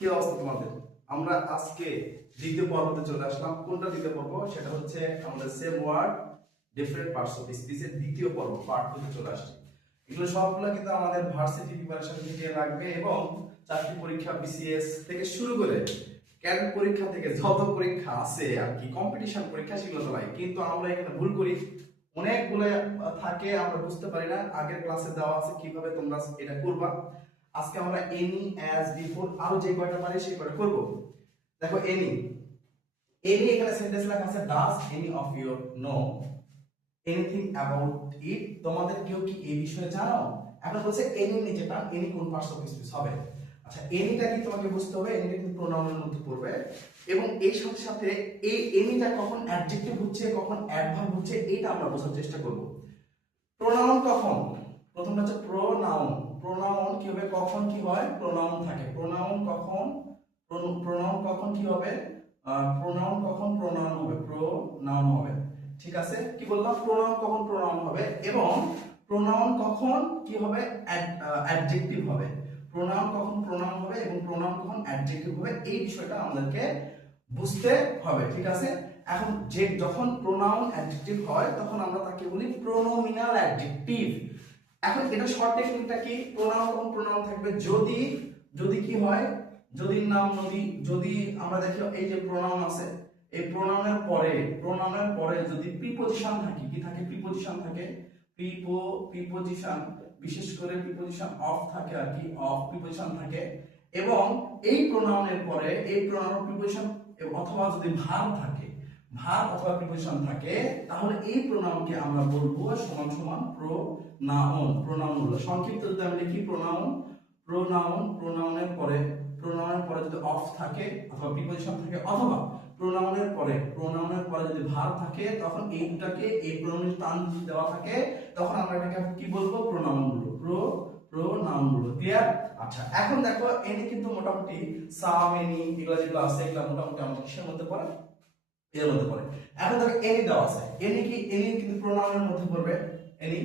কি অবস্থা তোমাদের? আমরা আজকে দ্বিতীয় পর্বতে চলে আসলাম। কোনটা দ্বিতীয় পর্ব? সেটা হচ্ছে আমাদের same word different parts of স্পিচের দ্বিতীয় পর্ব, পার্ট 2 তে চলে আসছে। এগুলো সবগুলো কিন্তু আমাদের ভার্সিটি প্রিপারেশন থেকে লাগবে এবং চাকরি পরীক্ষা বিসিএস থেকে শুরু করে ক্যাডেট পরীক্ষা থেকে যত পরীক্ষা আছে আর কি, কম্পিটিশন পরীক্ষা, সেগুলো তো লাগে। কিন্তু আমরা এখানে ভুল করি, অনেকগুলো থাকে, আমরা বুঝতে পারি না। আগের ক্লাসে দেওয়া আছে কিভাবে তোমরা এটা করবা। আজকে আমরা এনি, অ্যাজ, বিফোর আরো যে কয়টা পারি সেই কয়টা করব। দেখো এনি, এখানে সেন্টেন্স লেখা আছে does any of your know anything about it. তোমাদের কেউ কি এই বিষয়ে জানো? এখন বলছে এনি নিচেটা, এনি কোন পার্টস অফ স্পিচ হবে? আচ্ছা, এনিটা কি তোমাকে বুঝতে হবে, এনিটা কিন্তু প্রোনাউনের মধ্যে পড়বে এবং এর সাথে সাথে এই এনিটা কখন অ্যাডজেক্টিভ হচ্ছে কখন অ্যাডভার্ব হচ্ছে এটা আমরা বোঝার চেষ্টা করব। প্রোনাউন কখন? প্রথমটা হচ্ছে প্রোনাউন। প্রোনাউন কি হবে, কখন কি হয়? প্রোনাউন থাকে। প্রোনাউন কখন, প্রোনাউন কখন কি হবে? প্রোনাউন কখন প্রোনাউন হবে? প্রোনাউন হবে। ঠিক আছে, কি বললাম? প্রোনাউন কখন প্রোনাউন হবে এবং প্রোনাউন কখন কি হবে? অ্যাডজেক্টিভ হবে। প্রোনাউন কখন প্রোনাউন হবে এবং প্রোনাউন কখন অ্যাডজেক্টিভ হবে, এই বিষয়টা আমাদেরকে বুঝতে হবে। ঠিক আছে, এখন যে যখন প্রোনাউন অ্যাডজেক্টিভ হয় তখন আমরা তাকে বলি প্রোনোমিনাল অ্যাডজেক্টিভ। এখন এটা শর্ট টেকনিকটা কি? প্রোনাউন কখন প্রোনাউন থাকবে? যদি যদি কি হয়, যদি নাম, যদি আমরা দেখি এই যে প্রোনাউন আছে, এই প্রোনাউনের পরে যদি প্রিপজিশন থাকে, কি থাকে? প্রিপজিশন থাকে। প্রিপজিশন, বিশেষ করে প্রিপজিশন অফ থাকে আর কি, অফ প্রিপজিশন থাকে এবং এই প্রোনাউনের পরে এই প্রোনাউন প্রিপজিশন অথবা যদি ভার্ব থাকে, ভার্ব অথবা প্রিপজিশন থাকে, তাহলে এই প্রোনাউনকে আমরা বলবো সমান সমান প্রোনাউন। প্রোনাউন হলো সংক্ষিপ্ত যদি আমরা লিখি প্রোনাউনের পরে যদি অফ থাকে অথবা প্রিপজিশন থাকে অথবা প্রোনাউনের পরে যদি ভার্ব থাকে, তখন এই দুটাকে এই প্রোনাউনের টান দেওয়া থাকে, তখন আমরা এটাকে কি বলবো? প্রোনাউন বলবো। প্রোনাউন বলবো। ক্লিয়ার? আচ্ছা, এখন দেখো এনি কিন্তু মোটামুটি সাম, এনি এগুলো যেগুলো আছে এগুলো মোটামুটি আমাদের কিসের মধ্যে পড়ে? এর মধ্যে পড়ে। এখন দেখো এনি দেওয়া আছে, এনি কিন্তু প্রোনাউনের মধ্যে পড়বে, এনি।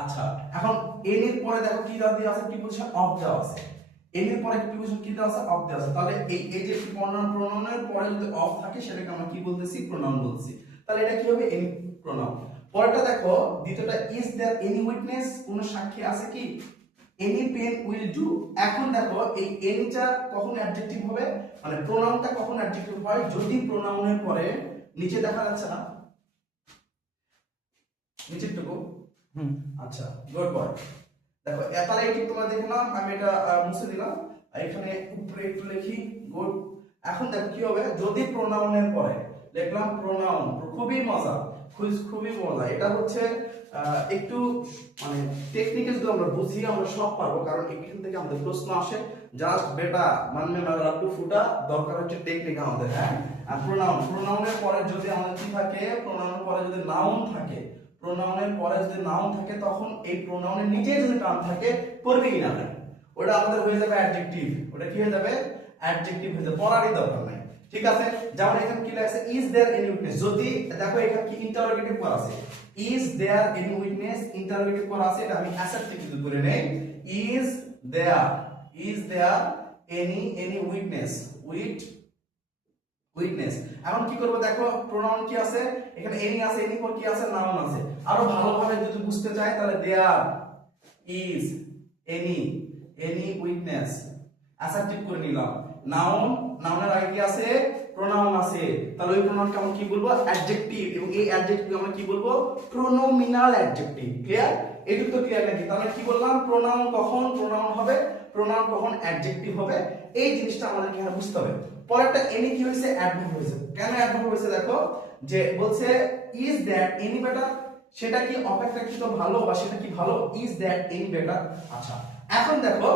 আচ্ছা, এখন এনির পরে দেখো কি দেওয়া আছে? প্রিপজিশন অফ দেওয়া আছে। এনির পরে প্রিপজিশন কি দেওয়া আছে? অফ দেওয়া আছে। তাহলে এই যে প্রোনাউনের পরে যদি অফ থাকে সেটাকে আমরা কি বলতেছি? প্রোনাউন বলতেছি। তাহলে এটা কি হবে? Any pronoun. পরেরটা দেখো, দ্বিতীয়টা, ইজ দেয়ার এনি উইটনেস? কোন সাক্ষী আছে কি? Any pen will do. এখন দেখো এই এনিটা কখন অ্যাডজেক্টিভ হবে, মানে প্রোনাউনটা কখন অ্যাডজেক্টিভ হয়? যদি প্রোনাউনের পরে, নিচে দেখা যাচ্ছে না নিচেরটুকু? আচ্ছা, গুড বয়। দেখো তাহলে এটি তোমরা দেখে নাও, আমি এটা মুছে দিলাম, এখানে উপরে একটু লিখি, গুড। এখন দেখো কি হবে, যদি প্রোনাউনের পরে লিখলাম প্রোনাউন, খুবই মজা। এটা হচ্ছে একটু মানে টেকনিক্যাল, যদি আমরা বুঝি আমরা সব পারবো, কারণ এখান থেকে আমাদের প্রশ্ন আসে। জাস্ট বেটা মানবে না রাখু ফুটা, দরকার হচ্ছে টেকনিক আমাদের। হ্যাঁ, আর প্রোনাউনের পরে যদি আমাদের কি থাকে? প্রোনাউনের পরে যদি নাউন থাকে, তখন এই প্রোনাউনের নিচে যদি টার্ম থাকে, পড়বে কিনা না, ওটা আমাদের হয়ে যাবে অ্যাডজেক্টিভ। ওটা কি হয়ে যাবে? অ্যাডজেক্টিভ হয়ে যাবে, পড়ারই দরকার নাই। ঠিক আছে, যেমন এখানে কি লেখা আছে? Is there any witness. যদি দেখো এখানে কি ইন্টারোগেটিভ করা আছে, is there any witness, interrogative করা আছে, এটা আমি অ্যাসার্টিভ যদি করে নেই, ইজ দেয়ার এনি উইটনেস। এখন কি করব? দেখো প্রোনাউন কি আছে এখানে? এনি আছে, এনি পর কি আছে? নাউন আছে। আরো ভালোভাবে যদি বুঝতে চাই তাহলে there is any witness, assertive করে নিলাম। নাউনের আগে কি আছে? প্রোনাউন আছে। তাহলে ওই প্রোনাউনকে আমরা কি বলবো? অ্যাডজেক্টিভ। এবং এই অ্যাডজেক্টিভ আমরা কি বলবো? Pronominal adjective. ক্লিয়ার? এটুকু তো ক্লিয়ার নাকি? তাহলে কি বললাম? প্রোনাউন কখন প্রোনাউন হবে, প্রোনাউন কখন অ্যাডজেক্টিভ হবে, এই জিনিসটা আমাদেরকে এখানে বুঝতে হবে। পরেরটা এনি কি হয়েছে? অ্যাডভার্ব হয়েছে। কেন অ্যাডভার্ব হয়েছে? দেখো যে বলছে ইজ দ্যাট এনি বেটার, সেটা কি অপেক্ষাকৃত ভালো বা সেটা কি ভালো? Is that any better. আচ্ছা, এখন দেখো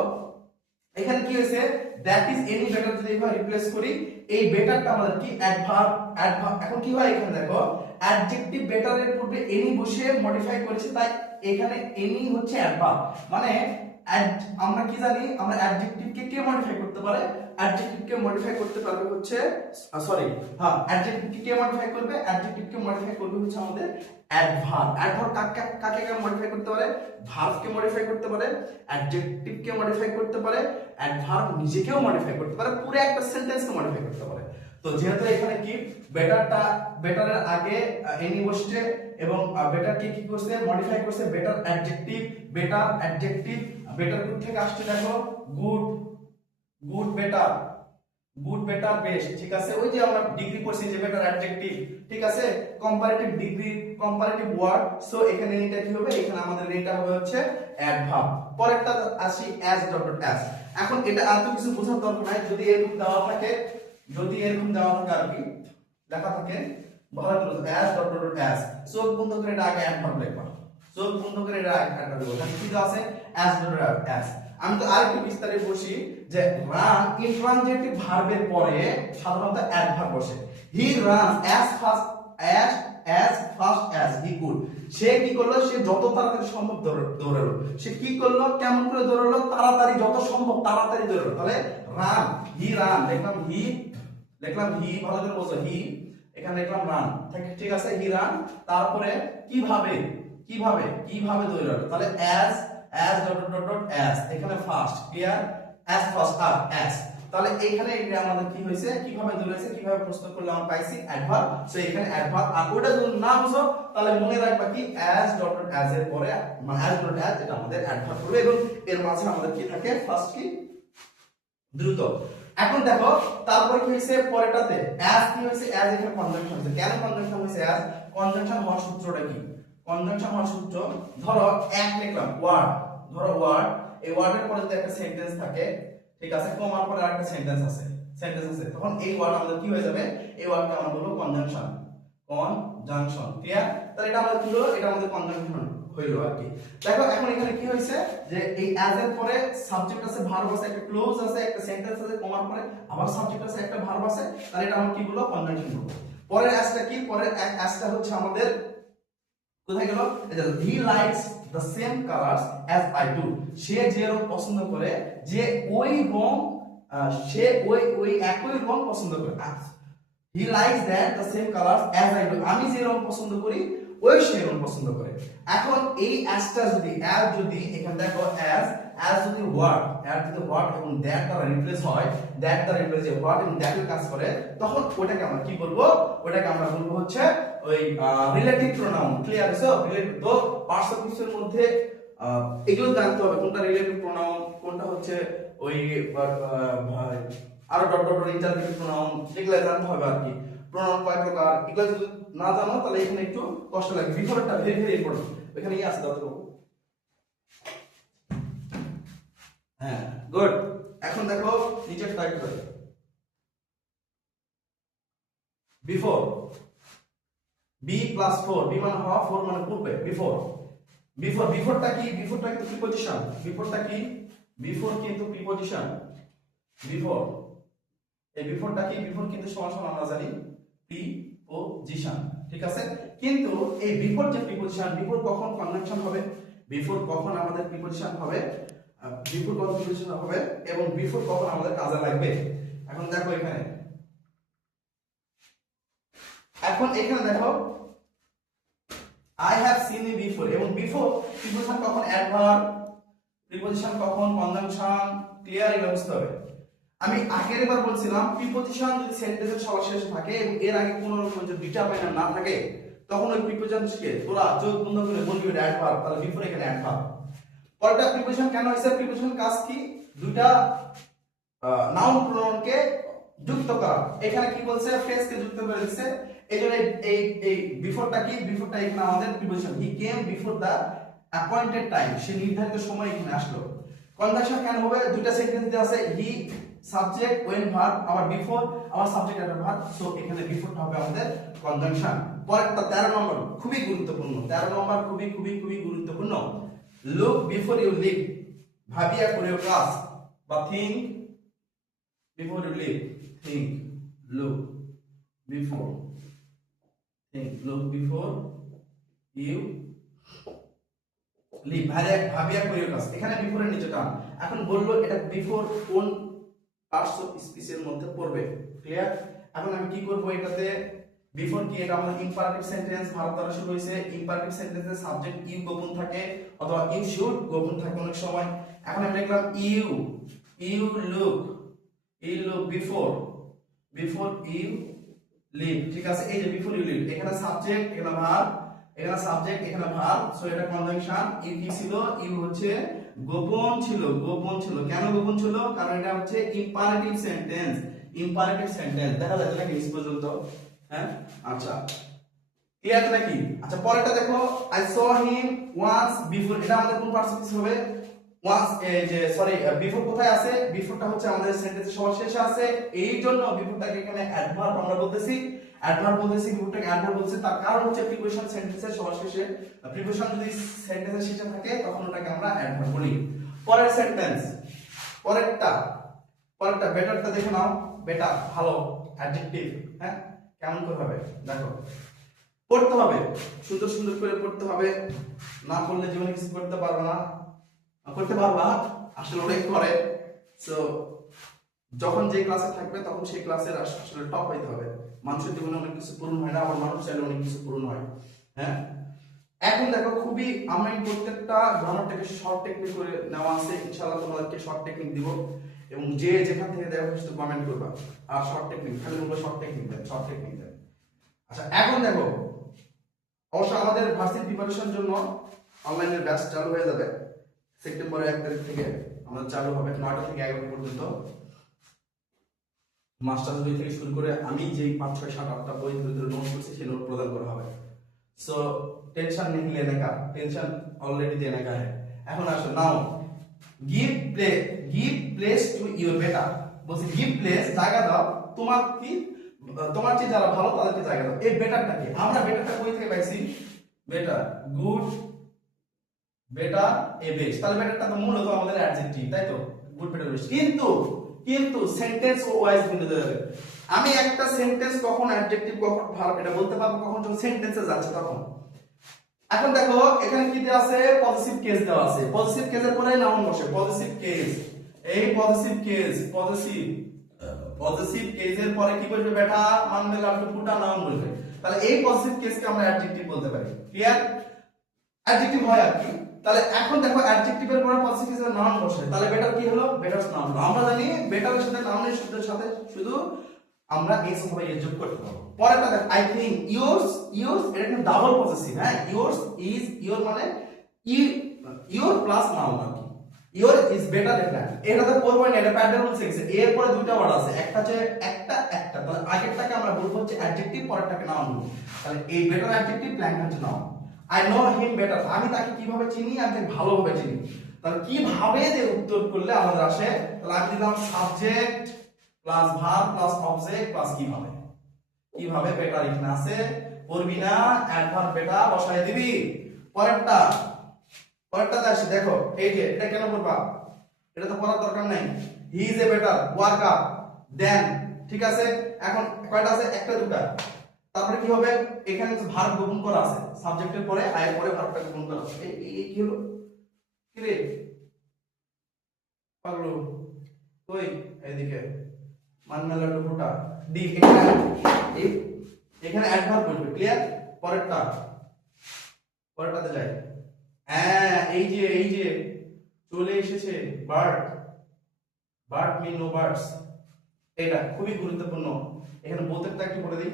এখানে কি হয়েছে? দ্যাট ইজ এনি বেটার যদি এভাবে রিপ্লেস করি, এই বেটারটা আমাদের কি? অ্যাডভার্ব। এখন কি হয়? এখানে দেখো অ্যাডজেক্টিভ বেটারের পূর্বে এনি বসে মডিফাই করেছে, তাই এখানে এনি হচ্ছে অ্যাডভার্ব। মানে আমরা কি জানি? আমরা অ্যাডজেক্টিভকে কে মডিফাই করতে পারে? অ্যাডজেক্টিভকে মডিফাই করতে পারবে হচ্ছে অ্যাডজেক্টিভকে কে মডিফাই করবে? অ্যাডজেক্টিভকে মডিফাই করবে হচ্ছে আমাদের অ্যাডভার্ব। অ্যাডভার্ব কাকে মডিফাই করতে পারে? ভার্বকে মডিফাই করতে পারে, অ্যাডজেক্টিভকে মডিফাই করতে পারে, অ্যাডভার্ব নিজেকেও মডিফাই করতে পারে, পুরো একটা সেন্টেন্সকে মডিফাই করতে পারে। তো যেহেতু এখানে কি বেটারের আগে এনি বসছে এবং বেটারকে কি করছে মডিফাই করছে, বেটার অ্যাডজেক্টিভ, বেটার গুড থেকে আসছে দেখো good better, good better best, ঠিক আছে। ওই যে আমরা ডিগ্রি পড়ছি যে বেটার অ্যাডজেক্টিভ, ঠিক আছে, comparative degree, comparative word. So এখানে এটা কি হবে, এখানে আমাদের এটা হবে হচ্ছে অ্যাডভার্ব। পরেরটা আসি অ্যাজ ডট ডট অ্যাজ। এখন এটা এত কিছু বোঝার দরকার নাই, যদি এরকম দেওয়া থাকে আর কি লেখা থাকে ভালো করে as dot dot dot as, চোখ বন্ধ করে এটা আগে অ্যাডভার্ব লিখবা, চোখ বন্ধ করে এটা আগে অ্যাডভার্ব লিখবা। কি দেওয়া আছে অ্যাজ ডট ডট অ্যাজ। আমি তো আরেকটু বিস্তারিত বলছি যে রান ইনট্রানজিটিভ ভার্বের পরে সাধারণত অ্যাডভার্ব বসে। He runs as fast as he could. সে কি করলো, সে যত তাড়াতাড়ি সম্ভব দৌড়ালো। সে কি করলো, কেমন করে দৌড়ালো, তাড়াতাড়ি, যত সম্ভব তাড়াতাড়ি দৌড়ালো। তাহলে রান, হি রান, লিখলাম হি, ভালো করে বলছো হি, এখানে লিখলাম রান, ঠিক আছে, হি রান। তারপরে কিভাবে দৌড়ালো, তাহলে as dot dot dot as, এখানে ফাস্ট, ক্লিয়ার, অ্যাজ ফাস্ট আর অ্যাজ। তাহলে এইখানে এটা আমাদের কি হয়েছে, কিভাবে দৌড়াইছে, কিভাবে প্রশ্ন করলে আমরা পাইছি অ্যাডভার্ব। সো এখানে অ্যাডভার্ব, আর ওটা যদি না বুঝো তাহলে মনে রাখবা কি অ্যাজ ডট ডট অ্যাজ এর পরে মানে অ্যাজ ডট অ্যাজ এটা আমাদের অ্যাডভার্ব হবে এবং এর মাঝে আমাদের কি থাকে ফার্স্ট কি দ্রুত। এখন দেখো তারপরে কি হয়েছে পরেরটাতে অ্যাজ কি হয়েছে, অ্যাজ এখানে কনজাংশন হয়েছে। কেন কনজাংশন হয়েছে অ্যাজ, কনজাংশন হওয়ার সূত্রটা কি, কনজাংশন হওয়ার সূত্র, ধরো এক লিখলাম ওয়ার্ড, ওয়ার্ড, এই ওয়ার্ডের পরে যদি একটা সেন্টেন্স থাকে, ঠিক আছে, কমার পরে আরেকটা সেন্টেন্স আছে, তখন এই ওয়ার্ড আমাদের কি হয়ে যাবে, এই ওয়ার্ডকে আমরা বলবো কনজাংশন, ক্লিয়ার। তাহলে এটা আমাদের কি হলো, এটা আমাদের কনজাংশন হইলো আর কি। দেখো এখন এখানে কি হয়েছে যে এই অ্যাজ এর পরে সাবজেক্ট আছে, ভার্ব আছে, একটা ক্লোজ আছে, একটা সেন্টেন্স আছে, কমার পরে আবার সাবজেক্ট আছে, একটা ভার্ব আছে, তাহলে এটা আমরা কি বলবো কনজাংশন বলবো। পরের অ্যাজটা কি, পরের অ্যাজটা হচ্ছে আমাদের কোথায় গেল, এটা he likes the same colours as I do. সে যে রং পছন্দ করে, যে ওই রং, সে ওই একই রং পছন্দ করে। He likes that the same colours as I do, আমি যে রং পছন্দ করি ওই সে রং পছন্দ করে। এখন এই অ্যাজটা যদি এখানে দেখো অ্যাজ যদি ওয়ার্ড এবং দ্যাট দ্বারা রিপ্লেস হয়, দ্যাট দ্বারা রিপ্লেস হয় ওয়ার্ড এবং দ্যাট এর কাজ করে, তখন ওটাকে আমরা কি বলবো, ওটাকে আমরা বলবো হচ্ছে ওই রিলেটিভ প্রোনাউন। ক্লিয়ার হইছো, রিলেটিভ তো পার্টস অফ স্পিচের মধ্যে এগুলো জানতে হবে, কোনটা রিলেটিভ প্রোনাউন, কোনটা হচ্ছে ওই আরো ডট ডট ইন্টারজেক্টিভ প্রোনাউন, এগুলো জানতে হবে আর কি। প্রোনাউন কয় প্রকার, এগুলো যদি না জানো তাহলে এখানে একটু কষ্ট লাগবে। বিফোরটা ভেরি ভেরি ইম্পর্টেন্ট, এখানে আছে দাও। হ্যাঁ গুড। এখন দেখো নিচে টাইপ করে বিফোর, b+4, বি মানে হওয়া, 4 মানে পূর্বে, বিফোরটা কি, বিফোরটা কিন্তু প্রিপজিশন, বিফোর কিন্তু প্রিপজিশন, এই বিফোরটা কি, বিফোর কিন্তু সমান আমরা জানি প্রিপজিশন, ঠিক আছে। কিন্তু এই বিফোর যে প্রিপজিশন, বিফোর কখন কনজাংশন হবে, বিফোর কখন আমাদের প্রিপজিশন হবে, এবং বিফোর কখন আমাদের কাজে লাগবে। এখন দেখো এখানে দেখো I have seen you before, এবং বিফোর প্রিপজিশন কখন অ্যাডভার্ব, প্রিপজিশন কখন কনজাংশন, ক্লিয়ার, এটা বুঝতে হবে। আমি আগের বার বলছিলাম প্রিপজিশন যদি সেন্টেন্সের সবার শেষে থাকে এবং এর আগে কোনো রকম যে দুইটা মাইনার না থাকে, তখন ওই প্রিপজিশনকে তোরা চোখ বন্ধ করে বলবি এটা অ্যাডভার্ব, তাহলে বিফোর এখানে অ্যাডভার্ব। পরেরটা প্রিপজিশন কেন হইছে, প্রিপজিশন কাজ কি, দুইটা নাউন প্রোনাউনকে যুক্ত করা। এখানে কি বলছে, ফ্রেজকে যুক্ত করে দিচ্ছে, এইজন্য এই বিফোরটা কি, বিফোরটা এখানে আমাদের preposition, he came before the appointed time, সে নির্ধারিত সময় এখানে আসলো। কনজাংশন কেন হবে, দুইটা সেন্টেন্স দেওয়া আছে, হি সাবজেক্ট ওয়েন ভার্ব, আবার বিফোর, আবার সাবজেক্ট একটা ভার্ব, সো এখানে বিফোরটা হবে আমাদের কনজাংশন। পরেরটা 13 নম্বর খুবই গুরুত্বপূর্ণ, 13 নম্বর খুবই খুবই খুবই গুরুত্বপূর্ণ। লুক বিফোর ইউ লিভ, ভাবিয়া করিও কাজ, বা think before you live, think, look before you leap, ভাবিয়া করিও কাজ, এখানে বিফোরের নিচে টান। এখন বললো এটা বিফোর কোন পার্টস অফ স্পিচের মধ্যে পড়বে, ক্লিয়ার। এখন আমি কি করব, এটাতে বিফোর কি, এটা আমাদের ইম্পারেটিভ সেন্টেন্স, ভার্ব দ্বারা শুরু হয়েছে, ইম্পারেটিভ সেন্টেন্সে সাবজেক্ট ইউ গোপন থাকে অথবা ইউ শুড গোপন থাকে অনেক সময়। এখন আমি লিখলাম you you look before you leap, ঠিক আছে। এই যে বিফোর ইউ লিভ, এখানে সাবজেক্ট, এখানে ভার্ব, এখানে ভার্ব, সো এটা কনজাংশন। ইউ কি ছিল? ইউ হচ্ছে গোপন ছিল। কেন গোপন ছিল? কারণ এটা হচ্ছে ইম্পারেটিভ সেন্টেন্স। দেখা যাচ্ছে নাকি নিচ পর্যন্ত? হ্যাঁ, আচ্ছা, ক্লিয়ার নাকি? আচ্ছা, পরেরটা দেখো, I saw him once before, এটা আমাদের কোন পার্টিসিপল হবে? ওয়ান্স, এই যে সরি, বিফোর কোথায় আছে? বিফোরটা হচ্ছে আমাদের সেন্টেন্সের সবার শেষে আছে, এই জন্য বিফোরটাকে এখানে অ্যাডভার্ব আমরা বলতেছি। বিফোরটাকে অ্যাডভার্ব বলতেছি, তার কারণ হচ্ছে প্রিপোজিশন সেন্টেন্সের সবার শেষে, প্রিপোজিশন যদি সেন্টেন্সের শেষে থাকে তখন ওটাকে আমরা অ্যাডভার্ব বলি। পরের সেন্টেন্স, পরেরটা বেটারটা দেখে নাও। বেটার, ভালো, অ্যাডজেক্টিভ। হ্যাঁ, কেমন করে হবে দেখো, পড়তে হবে, সুন্দর করে পড়তে হবে, না পড়লে জীবনে কিছু করতে পারবে না। করতে পারবা, আসলে অনেক করে। সো যখন যে ক্লাসে থাকবে তখন সেই ক্লাসের আসলে টপ হইতে হবে। মানুষের জীবনে অনেক কিছু পূরণ হয় না, আবার মানুষ চাইলে অনেক কিছু পূরণ হয়। হ্যাঁ, এখন দেখো, খুবই আমি প্রত্যেকটা গ্রামারটাকে শর্ট টেকনিক করে নেওয়া আছে। ইনশাআল্লাহ তোমাদেরকে শর্ট টেকনিক দিব, এবং যে যেখান থেকে দেওয়া হয়েছে কমেন্ট করবা। আর শর্ট টেকনিক খালি বলবো, শর্ট টেকনিক দেন। আচ্ছা, এখন দেখো, অবশ্য আমাদের ভার্সিটি প্রিপারেশন জন্য অনলাইনের ব্যাচ চালু হয়ে যাবে সেপ্টেম্বরের 1 তারিখ থেকে। আমাদের চালু হবে 9টা থেকে 11টা পর্যন্ত। মাস্টার্স বই থেকে শুরু করে আমি যেই 5, 6, 7, 8টা বই ধরে নোট করছি সেই নোট প্রদান করা হবে। সো টেনশন नहीं लेने का, টেনশন অলরেডি देने का है। এখন আসো, now give place to your better, বলছি গিভ প্লেস, জায়গা দাও তোমার চেয়ে যারা ভালো তাদেরকে জায়গা দাও। এই বেটারটাকে আমরা বেটারটা কই থেকে পাইছি? বেটার, গুড, বেটার, এ বেস্ট। তাহলে বেটারটা তো মূলত আমাদের অ্যাডজেক্টিভ, তাই তো? Good, better, best. কিন্তু সেন্টেন্স ওয়াইজ কিন্তু যাবে। আমি একটা সেন্টেন্স কখন অ্যাডজেক্টিভ কখন ভার্ব এটা বলতে পারবো কখন যখন সেন্টেন্সে যাচ্ছে তখন। এখন দেখো, এখানে কি দেওয়া আছে? পজিটিভ কেস দেওয়া আছে। পজিটিভ কেসের পরে নাউন বসে। পজিটিভ কেস, এই পজিটিভ কেসের পরে কি বসবে? বেটা, মানবে, লাড্ডু, ফুটা, নাউন বসবে। তাহলে এই পজিটিভ কেসকে আমরা অ্যাডজেক্টিভ বলতে পারি। ক্লিয়ার? অ্যাডজেক্টিভ হয় আর কি। তাহলে এখন দেখো, অ্যাডজেক্টিভের পরে পজিটিভ কেসের নাউন বসে, তাহলে বেটার কি হলো? বেটারস নাউন হলো। আমরা জানি বেটারের সাথে নাউনের শব্দের সাথে শুধু আমরা এস অথবা এস যোগ করতে পারবো। পরেরটা দেখ, আই থিংক, ইয়োরস এটা কিন্তু ডাবল পজিটিভ। হ্যাঁ, ইয়োরস ইজ, ইয়োর মানে ইয়োর প্লাস নাউন আর কি। ইয়োর ইজ বেটার দ্যান, এটা তো পড়বো না, এটা প্যাটার্ন সেন্স। এর পরে দুইটা ওয়ার্ড আছে, একটা হচ্ছে একটা, তাহলে আগেরটাকে আমরা বলবো হচ্ছে অ্যাডজেক্টিভ, পরেরটাকে নাউন বলবো। তাহলে এই বেটার অ্যাডজেক্টিভ, ব্ল্যাঙ্ক হচ্ছে noun. I know him better, আমি তাকে কিভাবে চিনি? আমি ভালোভাবে চিনি। তাহলে কিভাবে যে উত্তর করলে আমাদের আসে, তাহলে আমি দিলাম subject plus verb plus object plus কিভাবে বেটার এখানে আছে, পড়বি না, অ্যাডভার্ব বেটা বসায় দিবি। পরেরটাতে আসি, দেখো এই যে এটা কেন পড়বা? এটা তো পড়ার দরকার নাই। He is a better worker than, ঠিক আছে। এখন কয়টা আছে? একটা, দুটা। তারপরে কি হবে? এখানে ভার্ব গোপন করা আছে, সাবজেক্টের পরে আই এর পরে ভার্বটা গোপন করা আছে। এই কি হলো? কি রে পাগলু, কই এইদিকে মানমেলাটো ফুটা ডি, এখানে অ্যাডভার্ব বলবে। ক্লিয়ার? পরেরটাতে যাই। হ্যাঁ, এই যে চলে এসেছে বার্ড মিন নো বার্ডস, এটা খুবই গুরুত্বপূর্ণ। এখানে বলতে একটু বলে দিই,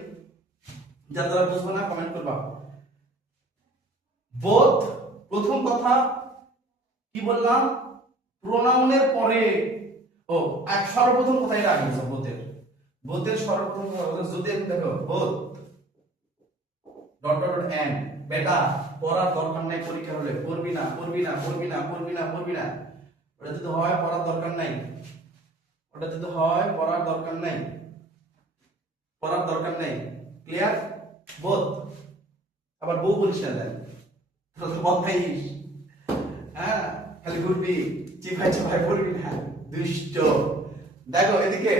যারা বুঝবে না কমেন্ট করবা। বোথ, প্রথম কথা কি বললাম? প্রোনাউনের পরে, সর্বপ্রথম কথা এটা আগে বুঝো। বোথের সর্বপ্রথম কথা যদি দেখো, both dot dot dot and, বেটা পড়ার দরকার নাই পরীক্ষা হলে, পড়বি না। ওটা যদি হয় পড়ার দরকার নাই, ক্লিয়ার? বোথ। আবার বউ বলিস না, দেন বদ খাইস। হ্যাঁ, খালি ঘুরবি, চিপাই পড়বি না, দুষ্ট। দেখো এদিকে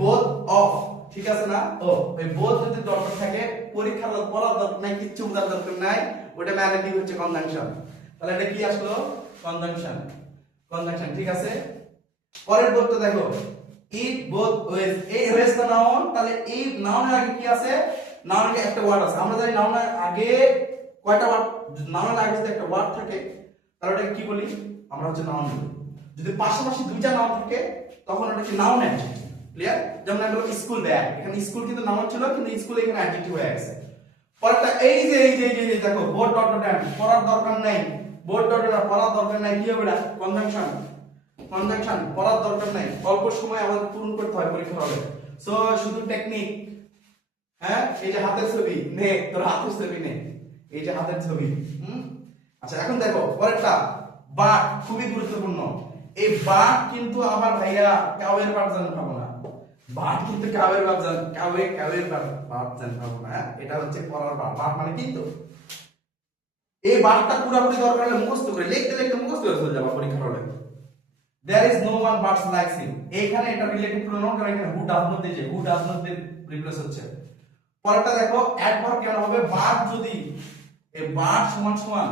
বোথ অফ, ঠিক আছে না? এই বোথ যদি দরকার থাকে, পরীক্ষার পড়ার দরকার নাই, কিচ্ছু বোঝার দরকার নাই, ওটা মানে কি হচ্ছে? কনজাংশন। তাহলে এটা কি আসলো? কনজাংশন, ঠিক আছে। পরের বোথটা দেখো, ইট বোথ ওয়েজ, এই ওয়েজ দা নাউন। তাহলে এই নাউনের আগে কি আছে? নাউনের একটা ওয়ার্ড আছে। আমরা জানি নাউনের আগে কয়টা ওয়ার্ড? নাউনের আগে যদি একটা ওয়ার্ড থাকে তাহলে ওটাকে কি বলি? আমরা হচ্ছে নাউন বলি। যদি পাশাপাশি দুইটা নাউন থাকে তখন ওটা কি নাউন অ্যাডজেক্টিভ। ক্লিয়ার? যেমন আমি বললাম স্কুল ব্যাগ, এখানে স্কুল কিন্তু নাউন ছিল কিন্তু স্কুল এখানে অ্যাডজেক্টিভ হয়ে গেছে। পরেরটা এই যে দেখো বোর্ড ডট ডট এন্ড, পড়ার দরকার নাই, বোর্ড ডট ডট পড়ার দরকার নাই, কি হবে এটা কনজাংশন, কনজাংশন পড়ার দরকার নাই, অল্প সময় আমাদের পূরণ করতে হয় পরীক্ষা হবে। সো শুধু টেকনিক, হ্যাঁ এই যে হাতের ছবি নে, তোর হাতের ছবি নে, এই যে হাতের ছবি। আচ্ছা এখন দেখো পরেরটা বাট, খুবই গুরুত্বপূর্ণ। এই বাট কিন্তু আবার ভাইয়া কাউয়ের বাট জানতে পাবো না, বাট কিন্তু কাউয়ের বাট জান, কাউয়ের বাট জানতে পাবো না। এটা হচ্ছে পড়ার বাট, বাট মানে কিন্তু এই বাটটা পুরোপুরি দরকার হলে মুখস্থ করে লিখতে লিখতে মুখস্থ করে চলে যাবে পরীক্ষা হলে। There is no one but likes him, এইখানে এটা রিলেটিভ প্রোনাউন, কারণ এখানে who does not দিয়ে, who does not দিয়ে রিপ্লেস হচ্ছে। পরেরটা দেখো অ্যাডভার্ব কেন হবে, বাট যদি এই বাট সমান সমান,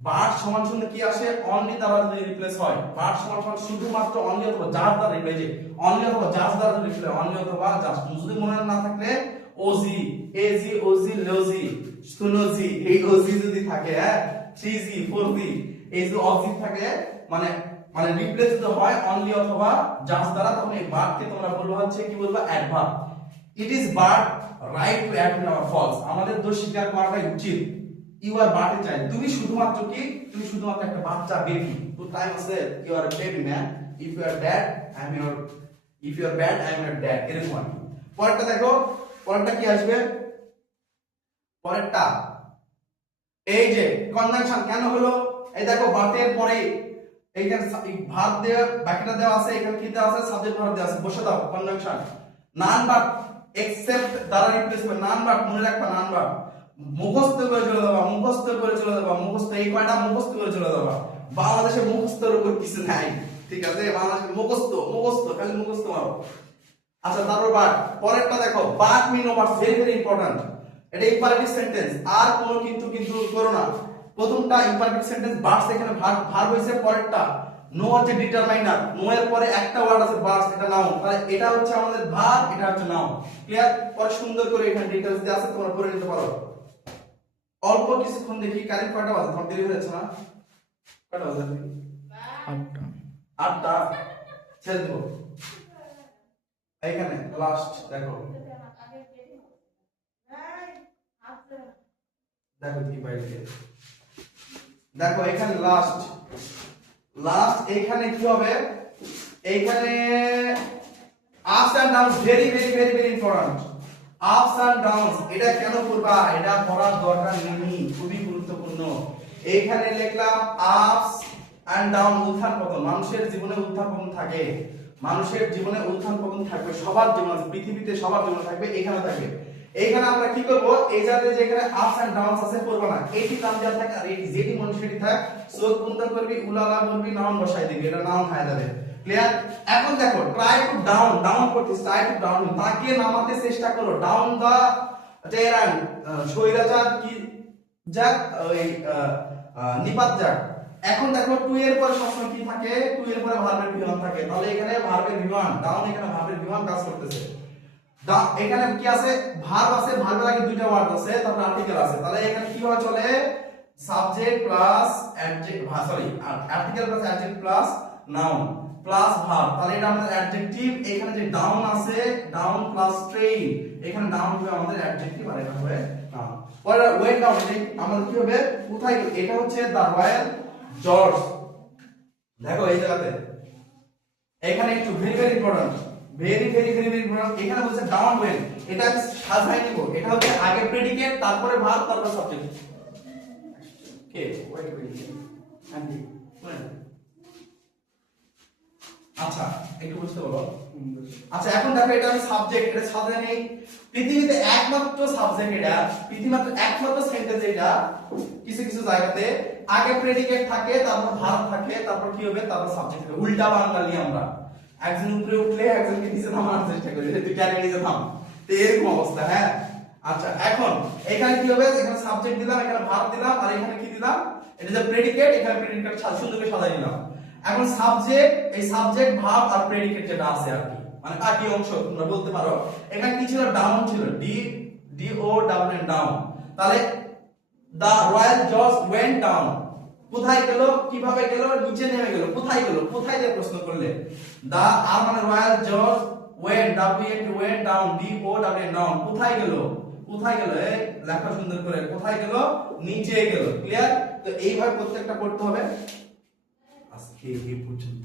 বাট সমান সমান কি আসে অনলি দ্বারা যদি রিপ্লেস হয়, বাট সমান সমান শুধুমাত্র অনলি অথবা জাস্ট দ্বারা রিপ্লেস, অনলি অথবা জাস্ট দ্বারা যদি রিপ্লেস, অনলি অথবা জাস্ট যদি মনে না থাকলে ওজি, এজি, ওজি, লোজি, সুনোজি, এই ওজি যদি থাকে, হ্যাঁ 3G 4G এই যে অজি থাকে, মানে মানে রিপ্লেস যদি হয় অনলি অথবা জাস্ট দ্বারা, তখন এই ভার্বকে তোমরা বলবা হচ্ছে কি বলবা adverb. It is but right to admit our faults, আমাদের দোষ স্বীকার করাটাই উচিত। ইউ আর বাটে চাই, তুমি শুধুমাত্র কি, তুমি শুধুমাত্র একটা বাচ্চা বেবি, তো টাইম আছে, you are baby man, if you are dad I am your, if you are bad I am your dad, এরকম আর কি। পরেরটা দেখো, পরেরটা কি আসবে, পরেরটা এই যে কনজাংশন কেন হলো, এই দেখো বাটের পরে এইখানে ভার্ব দেওয়া, বাকিটা দেওয়া আছে, এখানে কি দেওয়া আছে সাবজেক্ট ভার্ব দেওয়া আছে, বসে দাও কনজাংশন। নান ভার্ব এক্সেপ্ট দ্বারা রিপ্লেস হবে, নান ভার্ব মনে রাখবা, নান ভার্ব মুখস্থ করে চলে যাবা, মুখস্থ করে চলে যাবা, মুখস্থ এই কয়টা মুখস্থ করে চলে যাবা। বাংলাদেশে মুখস্থর উপর কিছু নাই, ঠিক আছে, বাংলাদেশে মুখস্থ মুখস্থ খালি মুখস্থ মারো। আচ্ছা তারপর বাট, পরেরটা দেখো but mean over, very very important, এটা ইম্পারেটিভ সেন্টেন্স, আর কোনো কিন্তু কিন্তু করো না। প্রথমটা ইম্পারেটিভ সেন্টেন্স, বাটস এখানে ভার্ব হইছে, পরেরটা নো হচ্ছে ডিটারমাইনার, নো এর পরে একটা ওয়ার্ড আছে বাটস, এটা নাউন, তাহলে এটা হচ্ছে আমাদের ভার্ব, এটা হচ্ছে নাউন। ক্লিয়ার? পরে সুন্দর করে এখানে ডিটেইলস দেওয়া আছে, তোমরা পড়ে নিতে পারো। অল্প কিছুক্ষণ দেখি কারেন্ট কয়টা বাজে, তোমার দেরি হয়েছে না? কয়টা বাজে? 8টা ছেড়ে দেবো। এইখানে লাস্ট দেখো, দেখো কি বাইরে, দেখো এখানে লাস্ট, লাস্ট এইখানে কি হবে, এইখানে ups and downs, very very very very important. Ups and downs এটা কেন করবা, এটা পড়ার দরকার নেই, খুবই গুরুত্বপূর্ণ। এইখানে লিখলাম আপস এন্ড ডাউন, উত্থান পতন, মানুষের জীবনে উত্থান পতন থাকে, মানুষের জীবনে উত্থান পতন থাকবে, সবার জীবনে, পৃথিবীতে সবার জীবনে থাকবে, এখানে থাকবে। এইখানে আমরা কি করব, এই যাতে যেখানে আপস এন্ড ডাউনস আছে করব না, এইটি নাম যা থাকে আর এইটি যেটি মনুষ্যটি থাক, সো কোনটা করবি উলালা বলবি, নাউন বসাই দিবি, এটা নাউন হয়ে যাবে। ক্লিয়ার? এখন দেখো ট্রাই টু ডাউন, ডাউন করতে, ট্রাই টু ডাউন তাকে নামাতে চেষ্টা করো, ডাউন দা টেরান, সৈরাচার কি যাক, ওই নিপাত যাক। এখন দেখো টু এর পরে সবসময় কি থাকে, টু এর পরে ভার্বের বিধান থাকে, তাহলে এখানে ভার্বের বিধান, ডাউন এখানে ভার্বের বিধান কাজ করতেছে। এখানে কি আছে, ভার্ব আছে, ভার্বের আগে দুইটা ওয়ার্ড আছে, তারপর আর্টিকেল আছে, তাহলে এখানে কি ভাবে চলে, subject plus অ্যাডজেক্ট, sorry article plus অ্যাডজেক্ট plus noun plus verb, তাহলে এটা আমাদের অ্যাডজেক্টিভ। এখানে যে ডাউন আছে, ডাউন প্লাস ট্রেইন, এখানে ডাউন হবে আমাদের অ্যাডজেক্টিভ আর এটা হবে নাউন। পরে ওয়েট ডাউন, আমাদের কি হবে, কোথায়, এটা হচ্ছে দা রয়্যাল জর্জ, দেখো এই জায়গাতে, এখানে একটু very very important, very very very very important, এখানে বলছে ডাউন ওয়েন, এটা সাজাই নিব, এটা হচ্ছে আগে প্রেডিকেট, তারপরে ভার্ব, তারপর সাবজেক্ট। কে ওয়েট ওয়েট আন্টি আচ্ছা একটু বুঝতে বলো। আচ্ছা এখন দেখো এটা আমি সাবজেক্ট, এটা সাজাই নেই, পৃথিবীতে একমাত্র সাবজেক্ট এটা, পৃথিবীতে একমাত্র সেন্টেন্স এটা, কিছু কিছু জায়গাতে আগে প্রেডিকেট থাকে, তারপর ভার্ব থাকে, তারপর কি হবে, তারপর সাবজেক্ট হবে। উল্টা বাঙালি আমরা, একজন উপরে উঠলে একজনকে নিচে নামানোর চেষ্টা করি, তুই কেন নিচে নাম, তো এরকম অবস্থা। হ্যাঁ আচ্ছা এখন এখানে কি হবে, এখানে সাবজেক্ট দিলাম, এখানে ভার্ব দিলাম, আর এখানে কি দিলাম, এটা যে প্রেডিকেট, এখানে প্রেডিকেট সুন্দর করে সাজাই দিলাম। এখন সাবজেক্ট, এই সাবজেক্ট ভার্ব আর প্রেডিকেট যেটা আছে আর কি, মানে বাকি অংশ তোমরা বলতে পারো। এখানে কি ছিল, ডাউন ছিল, D D O double N down, তাহলে দা রয়্যাল জজ ওয়েন্ট ডাউন, কোথায় গেল, কিভাবে গেল, নিচে নেমে গেল, কোথায় গেল, কোথায় দিয়ে প্রশ্ন করলে দা আর মানে Royal George went W went down D O W down, কোথায় গেল, কোথায় গেল, এই লেখা সুন্দর করে, কোথায় গেল, নিচে গেল। ক্লিয়ার? তো এইভাবে প্রত্যেকটা পড়তে হবে। আজকে এই পর্যন্ত।